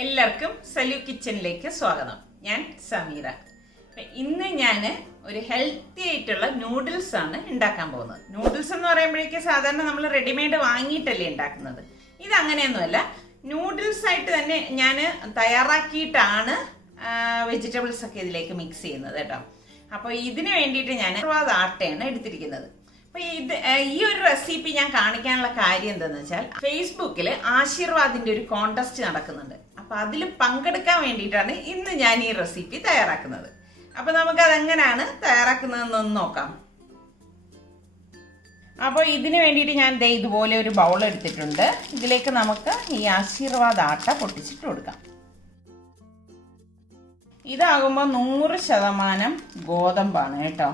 എല്ലാവർക്കും സലു കിച്ചനിലേക്ക് സ്വാഗതം. ഞാൻ സമീറ. ഇന്ന് ഞാൻ ഒരു ഹെൽത്തി ആയിട്ടുള്ള നൂഡിൽസ് ആണ് ഉണ്ടാക്കാൻ പോകുന്നത്. നൂഡിൽസ് എന്ന് പറയുമ്പോഴേക്കും സാധാരണ നമ്മൾ റെഡിമെയ്ഡ് വാങ്ങിയിട്ടല്ലേ ഉണ്ടാക്കുന്നത്. ഇത് അങ്ങനെയൊന്നുമല്ല, നൂഡിൽസ് ആയിട്ട് തന്നെ ഞാൻ തയ്യാറാക്കിയിട്ടാണ് വെജിറ്റബിൾസ് ഒക്കെ ഇതിലേക്ക് മിക്സ് ചെയ്യുന്നത് കേട്ടോ. അപ്പോൾ ഇതിന് വേണ്ടിയിട്ട് ഞാൻ ആട്ടയാണ് എടുത്തിരിക്കുന്നത്. ഈ ഒരു റെസിപ്പി ഞാൻ കാണിക്കാനുള്ള കാര്യം എന്താണെന്ന് വെച്ചാൽ, ഫേസ്ബുക്കിൽ ആശീർവാദിന്റെ ഒരു കോൺടെസ്റ്റ് നടക്കുന്നുണ്ട്. അപ്പൊ അതിൽ പങ്കെടുക്കാൻ വേണ്ടിയിട്ടാണ് ഇന്ന് ഞാൻ ഈ റെസിപ്പി തയ്യാറാക്കുന്നത്. അപ്പൊ നമുക്ക് അതെങ്ങനെയാണ് തയ്യാറാക്കുന്നതെന്നൊന്ന് നോക്കാം. അപ്പോൾ ഇതിന് വേണ്ടിയിട്ട് ഞാൻ ഇതുപോലെ ഒരു ബൗൾ എടുത്തിട്ടുണ്ട്. ഇതിലേക്ക് നമുക്ക് ഈ ആശീർവാദ് ആട്ട പൊട്ടിച്ചിട്ട് കൊടുക്കാം. ഇതാകുമ്പോൾ 100% ഗോതമ്പാണ് കേട്ടോ.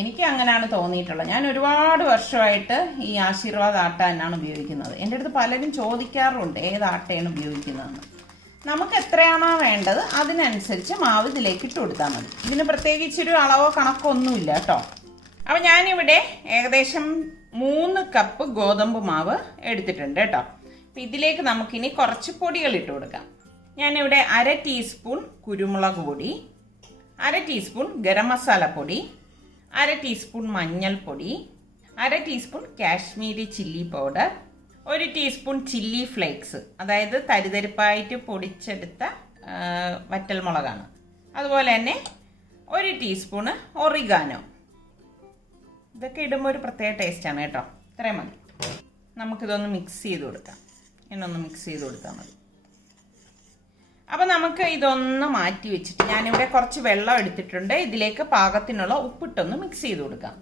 എനിക്ക് അങ്ങനെയാണ് തോന്നിയിട്ടുള്ളത്. ഞാൻ ഒരുപാട് വർഷമായിട്ട് ഈ ആശീർവാദ് ആട്ട തന്നെയാണ് ഉപയോഗിക്കുന്നത്. എൻ്റെ അടുത്ത് പലരും ചോദിക്കാറുണ്ട് ഏത് ആട്ടയാണ് ഉപയോഗിക്കുന്നതെന്ന്. നമുക്ക് എത്രയാണോ വേണ്ടത് അതിനനുസരിച്ച് മാവ് ഇതിലേക്ക് ഇട്ട് കൊടുത്താൽ മതി. ഇതിന് പ്രത്യേകിച്ചൊരു അളവോ കണക്കോ ഒന്നുമില്ല കേട്ടോ. അപ്പോൾ ഞാനിവിടെ ഏകദേശം 3 കപ്പ് ഗോതമ്പ് മാവ് എടുത്തിട്ടുണ്ട് കേട്ടോ. അപ്പം ഇതിലേക്ക് നമുക്കിനി കുറച്ച് പൊടികൾ ഇട്ട് കൊടുക്കാം. ഞാനിവിടെ 1/2 ടീസ്പൂൺ കുരുമുളക് പൊടി, 1/2 ടീസ്പൂൺ ഗരം മസാല പൊടി, 1/2 ടീസ്പൂൺ മഞ്ഞൾപ്പൊടി, 1/2 teaspoon Kashmiri chilli powder, 1 teaspoon chilli flakes, അതായത് തരിതരിപ്പായിട്ട് പൊടിച്ചെടുത്ത വറ്റൽമുളകാണ്. അതുപോലെ തന്നെ 1 ടീസ്പൂണ് ഒറിഗാനോ. ഇതൊക്കെ ഇടുമ്പോൾ ഒരു പ്രത്യേക ടേസ്റ്റാണ് കേട്ടോ. ഇത്രയും മതി. നമുക്കിതൊന്ന് മിക്സ് ചെയ്ത് കൊടുക്കാം. എന്നൊന്ന് മിക്സ് ചെയ്ത് കൊടുത്താൽ മതി. അപ്പം നമുക്ക് ഇതൊന്ന് മാറ്റി വെച്ചിട്ട് ഞാനിവിടെ കുറച്ച് വെള്ളം എടുത്തിട്ടുണ്ട്. ഇതിലേക്ക് പാകത്തിനുള്ള ഉപ്പിട്ടൊന്ന് മിക്സ് ചെയ്ത് കൊടുക്കാം.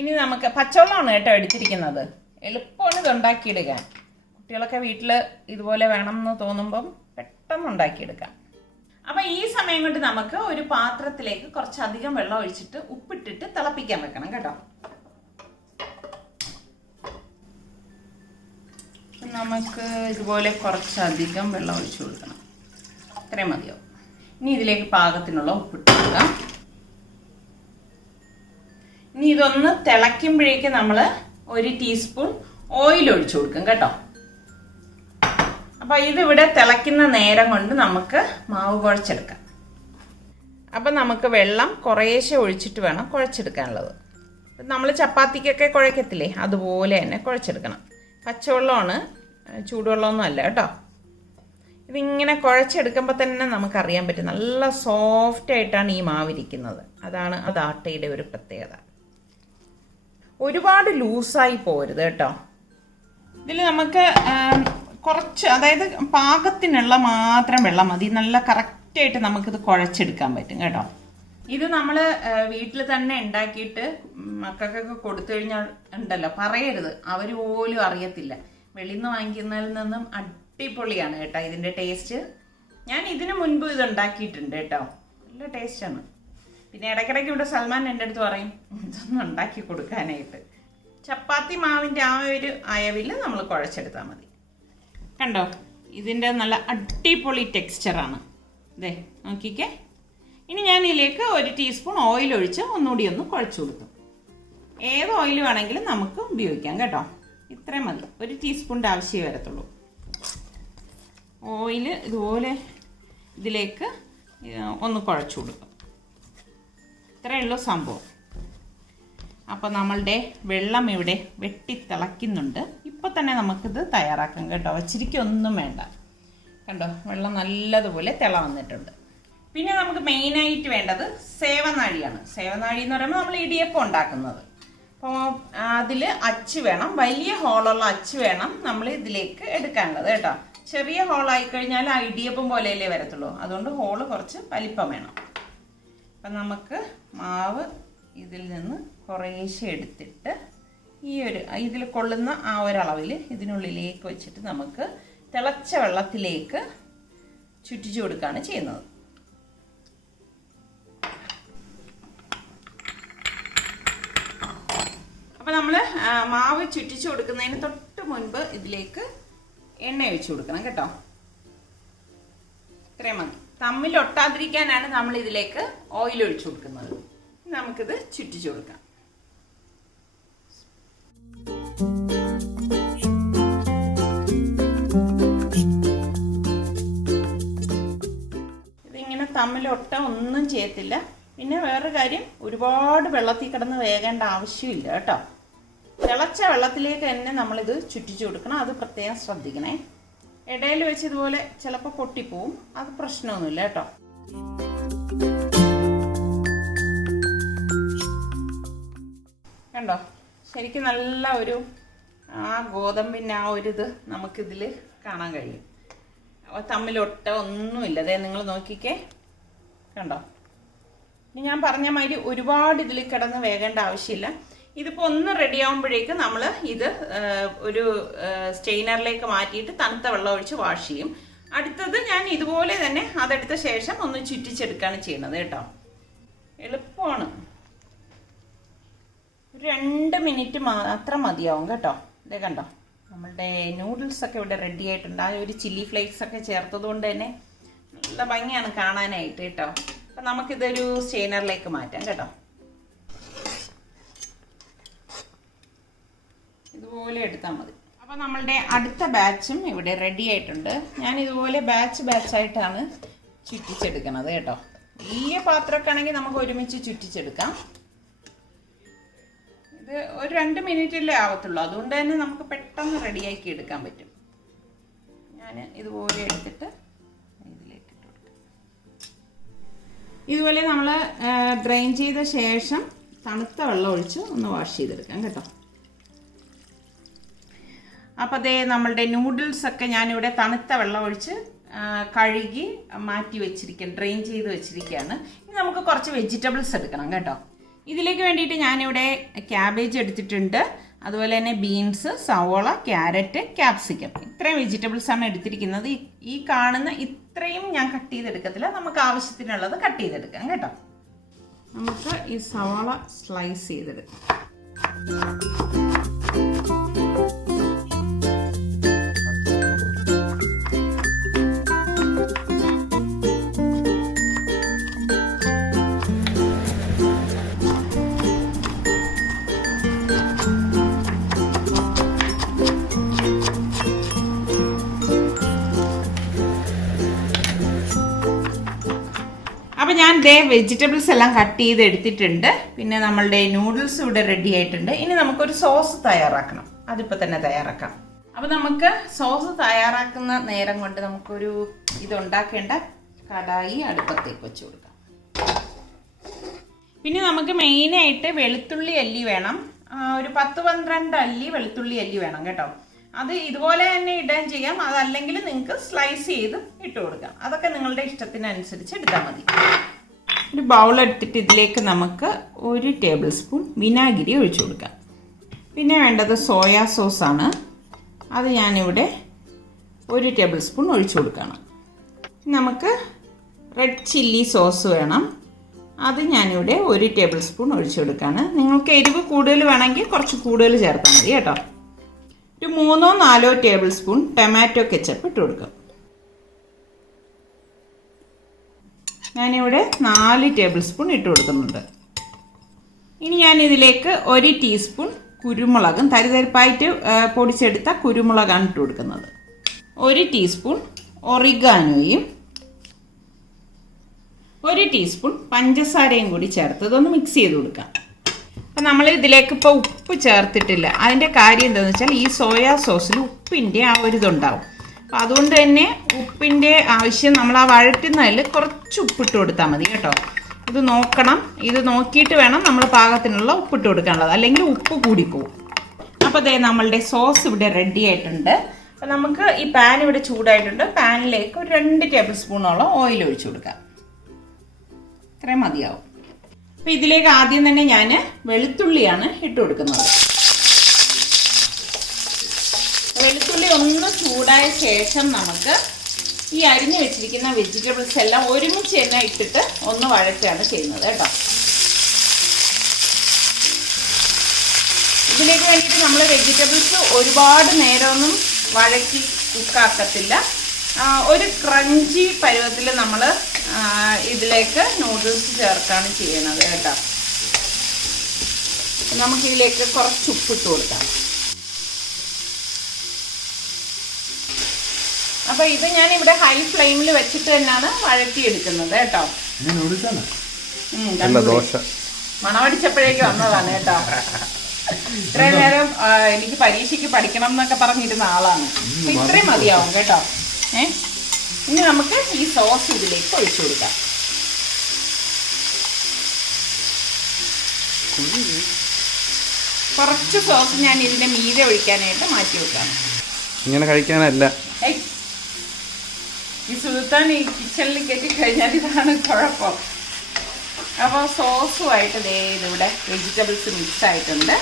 ഇനി നമുക്ക് പച്ചവെള്ളമാണ് കേട്ടോ എടുത്തിരിക്കുന്നത്. എളുപ്പമാണ് ഇത് ഉണ്ടാക്കിയെടുക്കാൻ. കുട്ടികളൊക്കെ വീട്ടിൽ ഇതുപോലെ വേണം എന്ന് തോന്നുമ്പം പെട്ടെന്ന് ഉണ്ടാക്കിയെടുക്കാം. അപ്പം ഈ സമയം കൊണ്ട് നമുക്ക് ഒരു പാത്രത്തിലേക്ക് കുറച്ചധികം വെള്ളം ഒഴിച്ചിട്ട് ഉപ്പിട്ടിട്ട് തിളപ്പിക്കാൻ വെക്കണം കേട്ടോ. നമുക്ക് ഇതുപോലെ കുറച്ചധികം വെള്ളം ഒഴിച്ചു കൊടുക്കണം. ഇത്രയും മതിയോ. ഇനി ഇതിലേക്ക് പാകത്തിനുള്ള ഉപ്പിട്ട് കൊടുക്കാം. ഇനി ഇതൊന്ന് തിളയ്ക്കുമ്പോഴേക്ക് നമ്മൾ 1 ടീസ്പൂൺ ഓയിൽ ഒഴിച്ചു കൊടുക്കും കേട്ടോ. അപ്പോൾ ഇതിവിടെ തിളയ്ക്കുന്ന നേരം കൊണ്ട് നമുക്ക് മാവ് കുഴച്ചെടുക്കാം. അപ്പം നമുക്ക് വെള്ളം കുറേശ്ശെ ഒഴിച്ചിട്ട് വേണം കുഴച്ചെടുക്കാനുള്ളത്. നമ്മൾ ചപ്പാത്തിക്കൊക്കെ കുഴക്കത്തില്ലേ, അതുപോലെ തന്നെ കുഴച്ചെടുക്കണം. പച്ചവെള്ളമാണ്, ചൂടുവെള്ളമൊന്നും അല്ല കേട്ടോ. ഇതിങ്ങനെ കുഴച്ചെടുക്കുമ്പോൾ തന്നെ നമുക്കറിയാൻ പറ്റും നല്ല സോഫ്റ്റ് ആയിട്ടാണ് ഈ മാവിരിക്കുന്നത്. അതാണ് അത് ആട്ടയുടെ ഒരു പ്രത്യേകത. ഒരുപാട് ലൂസായി പോരുത് കേട്ടോ. ഇതിൽ നമുക്ക് കുറച്ച്, അതായത് പാകത്തിനുള്ള മാത്രം വെള്ളം മതി. നല്ല കറക്റ്റായിട്ട് നമുക്കിത് കുഴച്ചെടുക്കാൻ പറ്റും കേട്ടോ. ഇത് നമ്മൾ വീട്ടിൽ തന്നെ ഉണ്ടാക്കിയിട്ട് മക്കൾക്കൊക്കെ കൊടുത്തു കഴിഞ്ഞാൽ ഉണ്ടല്ലോ, പറയരുത്, അവർ പോലും അറിയത്തില്ല. വെളിയിൽ നിന്ന് വാങ്ങിക്കുന്നതിൽ നിന്നും അടിപൊളിയാണ് കേട്ടോ ഇതിൻ്റെ ടേസ്റ്റ്. ഞാൻ ഇതിനു മുൻപ് ഇത് ഉണ്ടാക്കിയിട്ടുണ്ട് കേട്ടോ. നല്ല ടേസ്റ്റാണ്. പിന്നെ ഇടയ്ക്കിടയ്ക്ക് ഇവിടെ സൽമാൻ എൻ്റെ അടുത്ത് പറയും ഇതൊന്നും ഉണ്ടാക്കി കൊടുക്കാനായിട്ട്. ചപ്പാത്തി മാവിൻ്റെ ആ ഒരു അയവിൽ നമ്മൾ കുഴച്ചെടുത്താൽ മതി. കണ്ടോ, ഇതിൻ്റെ നല്ല അടിപൊളി ടെക്സ്ചറാണ്. ഇതേ നോക്കിക്കേ. ഇനി ഞാൻ ഇതിലേക്ക് 1 ടീസ്പൂൺ ഓയിൽ ഒഴിച്ച് ഒന്നുകൂടി ഒന്ന് കുഴച്ച് കൊടുത്തു. ഏത് ഓയിൽ വേണമെങ്കിലും നമുക്ക് ഉപയോഗിക്കാം കേട്ടോ. ഇത്രയും മതി. 1 ടീസ്പൂണിൻ്റെ ആവശ്യമേ വരത്തുള്ളൂ. ഓയിൽ ഇതുപോലെ ഇതിലേക്ക് ഒന്ന് കുഴച്ച് കൊടുക്കും. ഇത്രയേ ഉള്ളൂ സംഭവം. അപ്പോൾ നമ്മളുടെ വെള്ളം ഇവിടെ വെട്ടിത്തിളയ്ക്കുന്നുണ്ട്. ഇപ്പോൾ തന്നെ നമുക്കിത് തയ്യാറാക്കാം കേട്ടോ. വച്ചിരിക്കൊന്നും വേണ്ട. കണ്ടോ, വെള്ളം നല്ലതുപോലെ തിള വന്നിട്ടുണ്ട്. പിന്നെ നമുക്ക് മെയിനായിട്ട് വേണ്ടത് സേവനാഴിയാണ്. സേവനാഴി എന്ന് പറയുമ്പോൾ നമ്മൾ ഇടിയപ്പം ഉണ്ടാക്കുന്നത്. അപ്പോൾ അതിൽ അച്ച് വേണം, വലിയ ഹോളുള്ള അച്ച് വേണം നമ്മൾ ഇതിലേക്ക് എടുക്കാനുള്ളത് കേട്ടോ. ചെറിയ ഹോളായി കഴിഞ്ഞാൽ ആ ഇടിയപ്പം പോലെയല്ലേ വരത്തുള്ളൂ. അതുകൊണ്ട് ഹോള് കുറച്ച് വലിപ്പം വേണം. അപ്പം നമുക്ക് മാവ് ഇതിൽ നിന്ന് കുറേശ്ശെ എടുത്തിട്ട് ഇതിൽ കൊള്ളുന്ന ആ ഒരളവിൽ ഇതിനുള്ളിലേക്ക് വെച്ചിട്ട് നമുക്ക് തിളച്ച വെള്ളത്തിലേക്ക് ചുറ്റിച്ചു കൊടുക്കുകയാണ് ചെയ്യുന്നത്. അപ്പോൾ നമ്മൾ മാവ് ചുറ്റിച്ചു കൊടുക്കുന്നതിന് തൊട്ട് മുൻപ് ഇതിലേക്ക് എണ്ണ ഒഴിച്ചു കൊടുക്കണം കേട്ടോ. ഇത്രയും മതി. തമ്മിൽ ഒട്ടാതിരിക്കാനാണ് നമ്മൾ ഇതിലേക്ക് ഓയിൽ ഒഴിച്ചു കൊടുക്കുന്നത്. നമുക്കിത് ചുറ്റിച്ചു കൊടുക്കാം. തമ്മിലൊട്ട ഒന്നും ചെയ്യത്തില്ല. പിന്നെ വേറൊരു കാര്യം, ഒരുപാട് വെള്ളത്തിൽ കിടന്ന് വേകേണ്ട ആവശ്യമില്ല കേട്ടോ. തിളച്ച വെള്ളത്തിലേക്ക് തന്നെ നമ്മളിത് ചുറ്റിച്ചു കൊടുക്കണം. അത് പ്രത്യേകം ശ്രദ്ധിക്കണേ. ഇടയിൽ വെച്ച് ഇതുപോലെ ചിലപ്പോൾ പൊട്ടിപ്പോവും, അത് പ്രശ്നമൊന്നുമില്ല കേട്ടോ. കണ്ടോ, ശരിക്കും നല്ല ഒരു ആ ഗോതമ്പിൻ്റെ ആ ഒരിത് നമുക്കിതിൽ കാണാൻ കഴിയും. തമ്മിലൊട്ട ഒന്നുമില്ല. അതേ നിങ്ങൾ നോക്കിക്കേ, കണ്ടോ. ഇനി ഞാൻ പറഞ്ഞ മാതിരി ഒരുപാട് ഇതിൽ കിടന്ന് വേകേണ്ട ആവശ്യമില്ല. ഇതിപ്പോൾ ഒന്ന് റെഡി ആകുമ്പോഴേക്കും നമ്മൾ ഇത് ഒരു സ്റ്റെയിനറിലേക്ക് മാറ്റിയിട്ട് തണുത്ത വെള്ളം ഒഴിച്ച് വാഷ് ചെയ്യും. അടുത്തത് ഞാൻ ഇതുപോലെ തന്നെ അതെടുത്ത ശേഷം ഒന്ന് ചുറ്റിച്ചെടുക്കുകയാണ് ചെയ്യുന്നത് കേട്ടോ. എളുപ്പമാണ്. ഒരു 2 മിനിറ്റ് മാത്രം മതിയാവും കേട്ടോ. ഇതേ കണ്ടോ, നമ്മളുടെ നൂഡിൽസൊക്കെ ഇവിടെ റെഡി ആയിട്ടുണ്ട്. ആ ഒരു ചില്ലി ഫ്ലേക്സ് ഒക്കെ ചേർത്തത് കൊണ്ട് തന്നെ നല്ല ഭംഗിയാണ് കാണാനായിട്ട് കേട്ടോ. അപ്പം നമുക്കിതൊരു സ്റ്റെയിനറിലേക്ക് മാറ്റാം കേട്ടോ. ഇതുപോലെ എടുത്താൽ മതി. അപ്പോൾ നമ്മളുടെ അടുത്ത ബാച്ചും ഇവിടെ റെഡി ആയിട്ടുണ്ട്. ഞാൻ ഇതുപോലെ ബാച്ചായിട്ടാണ് ചുറ്റിച്ചെടുക്കുന്നത് കേട്ടോ. വലിയ പാത്രമൊക്കെ ആണെങ്കിൽ നമുക്ക് ഒരുമിച്ച് ചുറ്റിച്ചെടുക്കാം. ഇത് ഒരു 2 മിനിറ്റല്ലേ ആവത്തുള്ളൂ, അതുകൊണ്ട് തന്നെ നമുക്ക് പെട്ടെന്ന് റെഡിയാക്കി എടുക്കാൻ പറ്റും. ഞാൻ ഇതുപോലെ എടുത്തിട്ട് ഇതിലേക്ക് ഇട്ട് കൊടുക്കാം. ഇതുപോലെ നമ്മൾ ഡ്രെയിൻ ചെയ്ത ശേഷം തണുത്ത വെള്ളം ഒഴിച്ച് ഒന്ന് വാഷ് ചെയ്തെടുക്കാം കേട്ടോ. അപ്പോൾ അതേ നമ്മളുടെ നൂഡിൽസൊക്കെ ഞാനിവിടെ തണുത്ത വെള്ളം ഒഴിച്ച് കഴുകി മാറ്റി വെച്ചിരിക്കുകയാണ്, ഡ്രെയിൻ ചെയ്ത് വെച്ചിരിക്കുകയാണ്. ഇനി നമുക്ക് കുറച്ച് വെജിറ്റബിൾസ് എടുക്കണം കേട്ടോ. ഇതിലേക്ക് വേണ്ടിയിട്ട് ഞാനിവിടെ ക്യാബേജ് എടുത്തിട്ടുണ്ട്, അതുപോലെ തന്നെ ബീൻസ്, സവോള, ക്യാരറ്റ്, ക്യാപ്സിക്കം, ഇത്രയും വെജിറ്റബിൾസാണ് എടുത്തിരിക്കുന്നത്. ഈ കാണുന്ന ഇത്രയും ഞാൻ കട്ട് ചെയ്തെടുക്കത്തില്ല, നമുക്ക് ആവശ്യത്തിനുള്ളത് കട്ട് ചെയ്തെടുക്കാം കേട്ടോ. നമുക്ക് ഈ സവോള സ്ലൈസ് ചെയ്തെടുക്കാം. അപ്പോൾ ഞാൻ ദേ വെജിറ്റബിൾസ് എല്ലാം കട്ട് ചെയ്ത് എടുത്തിട്ടുണ്ട്. പിന്നെ നമ്മളുടെ നൂഡിൽസ് ഇവിടെ റെഡി ആയിട്ടുണ്ട്. ഇനി നമുക്കൊരു സോസ് തയ്യാറാക്കണം. അതിപ്പോൾ തന്നെ തയ്യാറാക്കാം. അപ്പോൾ നമുക്ക് സോസ് തയ്യാറാക്കുന്ന നേരം കൊണ്ട് നമുക്കൊരു ഇതുണ്ടാക്കേണ്ട കടായി അടുപ്പത്തേക്ക് വെച്ച് കൊടുക്കാം. പിന്നെ നമുക്ക് മെയിനായിട്ട് വെളുത്തുള്ളി അല്ലി വേണം. ഒരു 10-12 അല്ലി വെളുത്തുള്ളി അല്ലി വേണം കേട്ടോ. അത് ഇതുപോലെ തന്നെ ഇടാൻ ചെയ്യാം, അതല്ലെങ്കിൽ നിങ്ങൾക്ക് സ്ലൈസ് ചെയ്ത് ഇട്ട് കൊടുക്കാം. അതൊക്കെ നിങ്ങളുടെ ഇഷ്ടത്തിനനുസരിച്ച് എടുത്താൽ മതി. ഒരു ബൗൾ എടുത്തിട്ട് ഇതിലേക്ക് നമുക്ക് 1 ടേബിൾ സ്പൂൺ വിനാഗിരി ഒഴിച്ചു കൊടുക്കാം. പിന്നെ വേണ്ടത് സോയാ സോസാണ്. അത് ഞാനിവിടെ 1 ടേബിൾ സ്പൂൺ ഒഴിച്ചു കൊടുക്കണം. നമുക്ക് റെഡ് ചില്ലി സോസ് വേണം. അത് ഞാനിവിടെ 1 ടേബിൾ സ്പൂൺ ഒഴിച്ചു കൊടുക്കുകയാണ്. നിങ്ങൾക്ക് എരിവ് കൂടുതൽ വേണമെങ്കിൽ കുറച്ച് കൂടുതൽ ചേർത്താൽ മതി കേട്ടോ. ഒരു 3-4 ടേബിൾ സ്പൂൺ ടൊമാറ്റോ കെച്ചപ്പ് ഇട്ട് കൊടുക്കാം. ഞാനിവിടെ 4 ടേബിൾ സ്പൂൺ ഇട്ട് കൊടുക്കുന്നുണ്ട്. ഇനി ഞാൻ ഇതിലേക്ക് 1 ടീസ്പൂൺ കുരുമുളകും തരിതരിപ്പായിട്ട് പൊടിച്ചെടുത്ത കുരുമുളകാണ് ഇട്ട് കൊടുക്കുന്നത്. 1 ടീസ്പൂൺ ഒറിഗാനോയും 1 ടീസ്പൂൺ പഞ്ചസാരയും കൂടി ചേർത്ത് ഇതൊന്ന് മിക്സ് ചെയ്ത് കൊടുക്കാം. അപ്പം നമ്മൾ ഇതിലേക്ക് ഇപ്പോൾ ഉപ്പ് ചേർത്തിട്ടില്ല. അതിൻ്റെ കാര്യം എന്താണെന്ന് വെച്ചാൽ ഈ സോയാ സോസിൽ ഉപ്പിൻ്റെ ആ ഒരു ഇതുണ്ടാവും. അപ്പം അതുകൊണ്ട് തന്നെ ഉപ്പിൻ്റെ ആവശ്യം നമ്മൾ ആ വഴറ്റുന്നതിൽ കുറച്ച് ഉപ്പിട്ട് കൊടുത്താൽ മതി കേട്ടോ. ഇത് നോക്കണം, ഇത് നോക്കിയിട്ട് വേണം നമ്മൾ പാകത്തിനുള്ള ഉപ്പിട്ട് കൊടുക്കാനുള്ളത്, അല്ലെങ്കിൽ ഉപ്പ് കൂടിപ്പോവും. അപ്പോൾ അതേ നമ്മളുടെ സോസ് ഇവിടെ റെഡി ആയിട്ടുണ്ട്. അപ്പം നമുക്ക് ഈ പാൻ ഇവിടെ ചൂടായിട്ടുണ്ട്. പാനിലേക്ക് ഒരു 2 ടേബിൾ സ്പൂണോളം ഓയിൽ ഒഴിച്ചു കൊടുക്കാം. ഇത്രയും മതിയാവും. അപ്പോൾ ഇതിലേക്ക് ആദ്യം തന്നെ ഞാൻ വെളുത്തുള്ളിയാണ് ഇട്ട് കൊടുക്കുന്നത്. വെളുത്തുള്ളി ഒന്ന് ചൂടായ ശേഷം നമുക്ക് ഈ അരിഞ്ഞു വെച്ചിരിക്കുന്ന വെജിറ്റബിൾസ് എല്ലാം ഒരുമിച്ച് തന്നെ ഇട്ടിട്ട് ഒന്ന് വഴറ്റാണ് ചെയ്യുന്നത് കേട്ടോ. ഇതിലേക്ക് വേണ്ടിയിട്ട് നമ്മൾ വെജിറ്റബിൾസ് ഒരുപാട് നേരമൊന്നും വഴറ്റി കുക്കാക്കത്തില്ല. ഒരു ക്രഞ്ചി പരുവത്തിൽ നമ്മൾ ഇതിലേക്ക് നൂഡിൽസ് ചേർക്കാണ് ചെയ്യുന്നത് കേട്ടോ. നമുക്കിതിലേക്ക് കുറച്ച് ഉപ്പിട്ട് കൊടുക്കാം. അപ്പോൾ ഇത് ഞാനിവിടെ ഹൈ ഫ്ലെയിമിൽ വെച്ചിട്ട് തന്നെയാണ് വഴറ്റിയെടുക്കുന്നത് കേട്ടോ. മണമടിച്ചപ്പോഴേക്ക് വന്നതാണ് കേട്ടോ. ഇത്രയും നേരം എനിക്ക് പരീക്ഷയ്ക്ക് പഠിക്കണം എന്നൊക്കെ പറഞ്ഞിരുന്ന ആളാണ്. അപ്പൊ ഇത്രയും മതിയാവും കേട്ടോ. ഇനി നമുക്ക് ഈ സോസ് ഇതിലേക്ക് ഒഴിച്ചു കൊടുക്കാം. കുറച്ച് സോസ് ഞാൻ ഇതിന്റെ മീതെ ഒഴിക്കാനായിട്ട് മാറ്റി വെക്കാം. ഇങ്ങനെ കഴിക്കാനല്ല, ഈ സുൽത്താൻ ഈ കിച്ചണിൽ കയറ്റി കഴിഞ്ഞാൽ ഇതാണ് കുഴപ്പം. അപ്പോൾ സോസുമായിട്ട് ഇതിവിടെ വെജിറ്റബിൾസ് മിക്സ് ആയിട്ടുണ്ട്.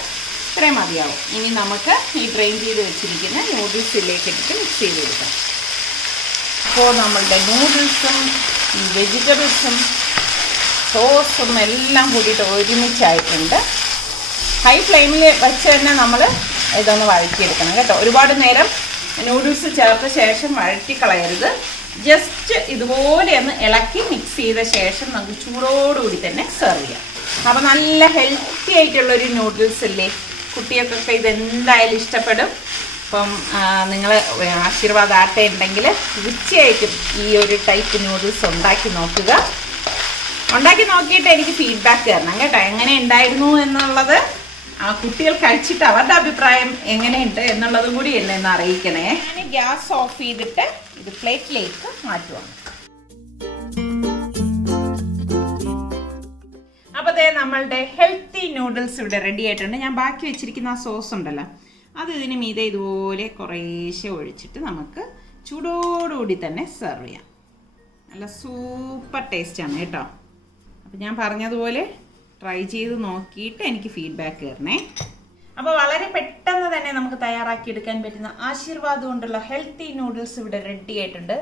ഇത്രയും മതിയാവും. ഇനി നമുക്ക് ഈ ഡ്രെയിൻ ചെയ്ത് വെച്ചിരിക്കുന്ന നൂഡിൽസിലേക്ക് ഇട്ടിട്ട് മിക്സ് ചെയ്ത് കൊടുക്കാം. അപ്പോൾ നമ്മളുടെ നൂഡിൽസും ഈ വെജിറ്റബിൾസും സോസും എല്ലാം കൂടിയിട്ട് ഒരുമിച്ചായിട്ടുണ്ട്. ഹൈ ഫ്ലെയിമിൽ വെച്ച് തന്നെ നമ്മൾ ഇതൊന്ന് വഴറ്റിയെടുക്കണം കേട്ടോ. ഒരുപാട് നേരം നൂഡിൽസ് ചേർത്ത ശേഷം വഴറ്റിക്കളയരുത്. ജസ്റ്റ് ഇതുപോലെ ഒന്ന് ഇളക്കി മിക്സ് ചെയ്ത ശേഷം നമുക്ക് ചൂടോടുകൂടി തന്നെ സെർവ് ചെയ്യാം. അപ്പോൾ നല്ല ഹെൽത്തി ആയിട്ടുള്ളൊരു നൂഡിൽസ് ഇല്ലേ, കുട്ടികൾക്കൊക്കെ ഇതെന്തായാലും ഇഷ്ടപ്പെടും. അപ്പം നിങ്ങൾ ആശീർവാദ് ആട്ട ഉണ്ടെങ്കിൽ തീർച്ചയായിട്ടും ഈ ഒരു ടൈപ്പ് നൂഡിൽസ് ഉണ്ടാക്കി നോക്കുക. ഉണ്ടാക്കി നോക്കിയിട്ട് എനിക്ക് ഫീഡ്ബാക്ക് തരണം കേട്ടോ, എങ്ങനെ ഉണ്ടായിരുന്നു എന്നുള്ളത്. കുട്ടികൾ കഴിച്ചിട്ട് അവരുടെ അഭിപ്രായം എങ്ങനെയുണ്ട് എന്നുള്ളതും കൂടി എന്നെ ഒന്ന് അറിയിക്കണേ. ഞാൻ ഗ്യാസ് ഓഫ് ചെയ്തിട്ട് ഇത് പ്ലേറ്റിലേക്ക് മാറ്റുവാണ്. അപ്പോൾ ദേ നമ്മളുടെ ഹെൽത്തി നൂഡിൽസ് ഇവിടെ റെഡി ആയിട്ടുണ്ട്. ഞാൻ ബാക്കി വെച്ചിരിക്കുന്ന ആ സോസ് ഉണ്ടല്ലോ, അത് ഇതിന് മീതെ ഇതുപോലെ കുറേശ്ശെ ഒഴിച്ചിട്ട് നമുക്ക് ചൂടോടുകൂടി തന്നെ സെർവ് ചെയ്യാം. നല്ല സൂപ്പർ ടേസ്റ്റാണ് കേട്ടോ. അപ്പം ഞാൻ പറഞ്ഞതുപോലെ ട്രൈ ചെയ്ത് നോക്കിയിട്ട് എനിക്ക് ഫീഡ്ബാക്ക് തരണേ. അപ്പോൾ വളരെ പെട്ടെന്ന് തന്നെ നമുക്ക് തയ്യാറാക്കിയെടുക്കാൻ പറ്റുന്ന ആശീർവാദ് കൊണ്ടുള്ള ഹെൽത്തി നൂഡിൽസ് ഇവിടെ റെഡി ആയിട്ടുണ്ട്.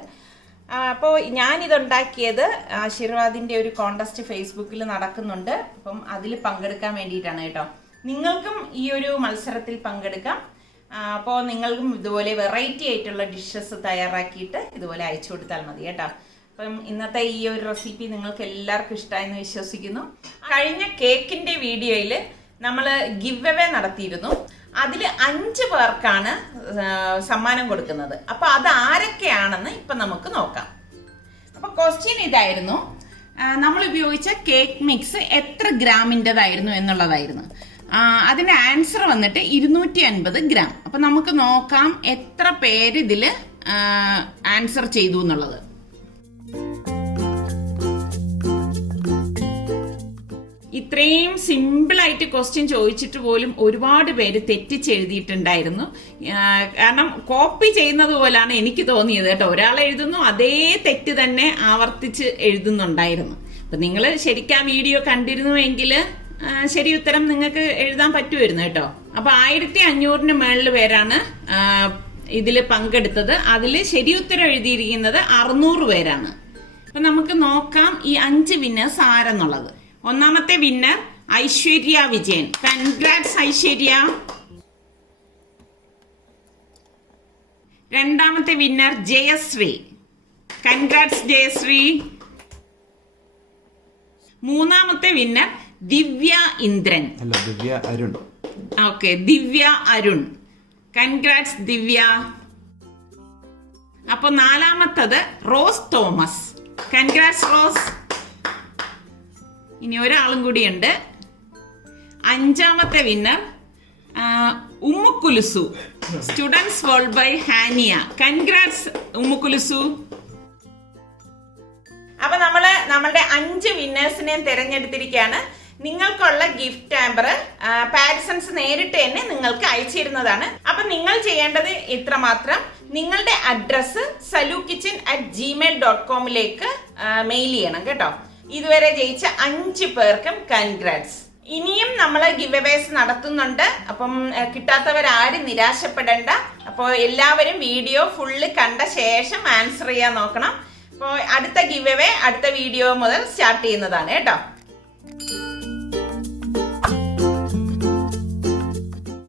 അപ്പോൾ ഞാനിതുണ്ടാക്കിയത് ആശീർവാദിൻ്റെ ഒരു കോണ്ടസ്റ്റ് ഫേസ്ബുക്കിൽ നടക്കുന്നുണ്ട്. അപ്പം അതിൽ പങ്കെടുക്കാൻ വേണ്ടിയിട്ടാണ് കേട്ടോ. നിങ്ങൾക്കും ഈ ഒരു മത്സരത്തിൽ പങ്കെടുക്കാം. അപ്പോൾ നിങ്ങൾക്കും ഇതുപോലെ വെറൈറ്റി ആയിട്ടുള്ള ഡിഷസ് തയ്യാറാക്കിയിട്ട് ഇതുപോലെ അയച്ചു കൊടുത്താൽ മതി കേട്ടോ. അപ്പം ഇന്നത്തെ ഈ ഒരു റെസിപ്പി നിങ്ങൾക്ക് എല്ലാവർക്കും ഇഷ്ടമായെന്ന് വിശ്വസിക്കുന്നു. കഴിഞ്ഞ കേക്കിൻ്റെ വീഡിയോയിൽ നമ്മൾ ഗിവ് അവേ നടത്തിയിരുന്നു. അതിൽ 5 പേർക്കാണ് സമ്മാനം കൊടുക്കുന്നത്. അപ്പോൾ അത് ആരൊക്കെയാണെന്ന് ഇപ്പം നമുക്ക് നോക്കാം. അപ്പോൾ ക്വസ്റ്റ്യൻ ഇതായിരുന്നു, നമ്മൾ ഉപയോഗിച്ച കേക്ക് മിക്സ് എത്ര ഗ്രാമിൻ്റെതായിരുന്നു എന്നുള്ളതായിരുന്നു. അതിൻ്റെ ആൻസർ വന്നിട്ട് 250 ഗ്രാം. അപ്പം നമുക്ക് നോക്കാം എത്ര പേര് ഇതിൽ ആൻസർ ചെയ്തു എന്നുള്ളത്. ഇത്രയും സിമ്പിളായിട്ട് ക്വസ്റ്റ്യൻ ചോദിച്ചിട്ട് പോലും ഒരുപാട് പേര് തെറ്റിച്ചെഴുതിയിട്ടുണ്ടായിരുന്നു. കാരണം കോപ്പി ചെയ്യുന്നത് പോലാണ് എനിക്ക് തോന്നിയത് കേട്ടോ. ഒരാൾ എഴുതുന്നു, അതേ തെറ്റ് തന്നെ ആവർത്തിച്ച് എഴുതുന്നുണ്ടായിരുന്നു. അപ്പം നിങ്ങൾ ശരിക്കും ആ വീഡിയോ കണ്ടിരുന്നുവെങ്കിൽ ശരി ഉത്തരം നിങ്ങൾക്ക് എഴുതാൻ പറ്റുമായിരുന്നു കേട്ടോ. അപ്പൊ 1500 മേളിൽ പേരാണ് ഇതിൽ പങ്കെടുത്തത്. അതിൽ ശരി ഉത്തരം എഴുതിയിരിക്കുന്നത് 600 പേരാണ്. അപ്പൊ നമുക്ക് നോക്കാം ഈ 5 വിന്നേഴ്സ് ആരെന്നുള്ളത്. ഒന്നാമത്തെ വിന്നർ ഐശ്വര്യ വിജയൻ. കൺഗ്രാറ്റ്സ് ഐശ്വര്യ. രണ്ടാമത്തെ വിന്നർ ജയശ്രീ. കൺഗ്രാറ്റ്സ് ജയശ്രീ. മൂന്നാമത്തെ വിന്നർ ദിവ്യ ഇന്ദ്രൻ. അല്ല, ദിവ്യ അരുൺ. ഓക്കെ, ദിവ്യ അരുൺ. കൺഗ്രാറ്റ്സ് ദിവ്യ. അപ്പൊ നാലാമത്തത് റോസ് തോമസ്. Congrats rose. ഇനി ഒരാളും കൂടിയുണ്ട്. അഞ്ചാമത്തെ winner Ummukulsu. Students world by Haniya. Congrats Ummukulsu. അപ്പൊ നമ്മളുടെ 5 വിന്നേഴ്സിനെയും തിരഞ്ഞെടുത്തിരിക്കുകയാണ്. നിങ്ങൾക്കുള്ള ഗിഫ്റ്റ് ഹാമ്പർ പാരിസൺസ് നേരിട്ട് തന്നെ നിങ്ങൾക്ക് അയച്ചിരുന്നതാണ്. അപ്പൊ നിങ്ങൾ ചെയ്യേണ്ടത് ഇത്രമാത്രം. നിങ്ങളുടെ അഡ്രസ്സ് salukitchen@gmail.com മെയിൽ ചെയ്യണം കേട്ടോ. ഇതുവരെ ജയിച്ച 5 പേർക്കും കൺഗ്രാറ്റ്സ്. ഇനിയും നമ്മൾ ഗിവ് അവേസ് നടത്തുന്നുണ്ട്. അപ്പം കിട്ടാത്തവരാരും നിരാശപ്പെടേണ്ട. അപ്പോൾ എല്ലാവരും വീഡിയോ ഫുള്ള് കണ്ട ശേഷം ആൻസർ ചെയ്യാൻ നോക്കണം. അപ്പോൾ അടുത്ത ഗിവ് അവേ അടുത്ത വീഡിയോ മുതൽ സ്റ്റാർട്ട് ചെയ്യുന്നതാണ് കേട്ടോ.